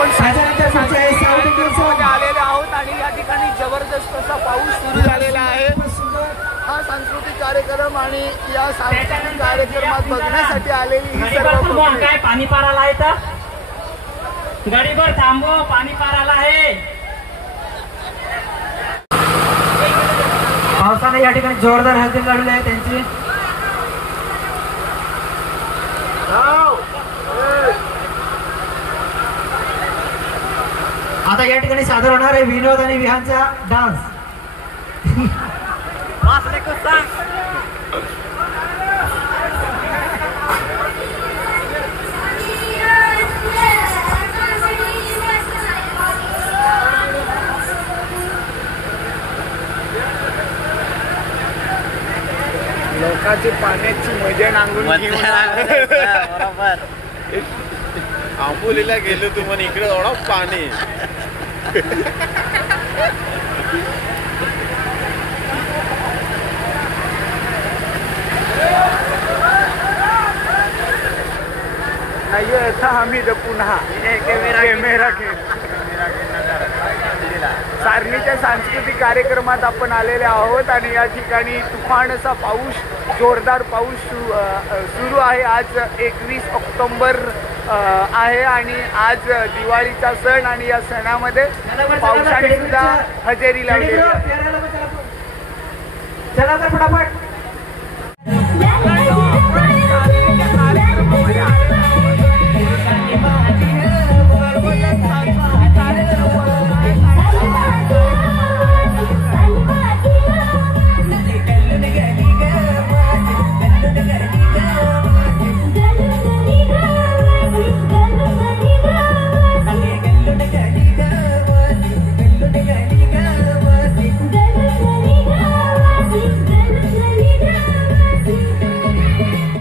आपण सांस्कृतिक आलेले आहोत आणि या ठिकाणी जबरदस्त असा पाऊस सुरू झालेला आहे। हा सांस्कृतिक कार्यक्रम आणि या सांस्कृतिक कार्यक्रमात बघण्यासाठी आलेली ही सर्व काय पाणी पाराला आहे तर गाडीवर थांबव, पाणी पाराला आहे। पावसाने या ठिकाणी जोरदार हजेरी लावली आहे त्यांची। आता या ठिकाणी सादर होणार आहे विनोद आणि विहानचा डान्स। लोकांची पाण्याची मजा नांगून बरोबर आंबोलीला गेलो तू पण इकडे एवढा पाणी नाहीये था हमीद पुन्हा कॅमेरा सारणीच्या सांस्कृतिक कार्यक्रमात आपण आलेले आहोत आणि या ठिकाणी तुफान असा पाऊस, जोरदार पाऊस सुरू आहे। आज 21 ऑक्टोबर आहे आणि आज दिवाळीचा सण आणि या सणामध्ये पावसाने सुद्धा हजेरी लावलेली आहे। चला तर फटाफट कार्यक्रमामध्ये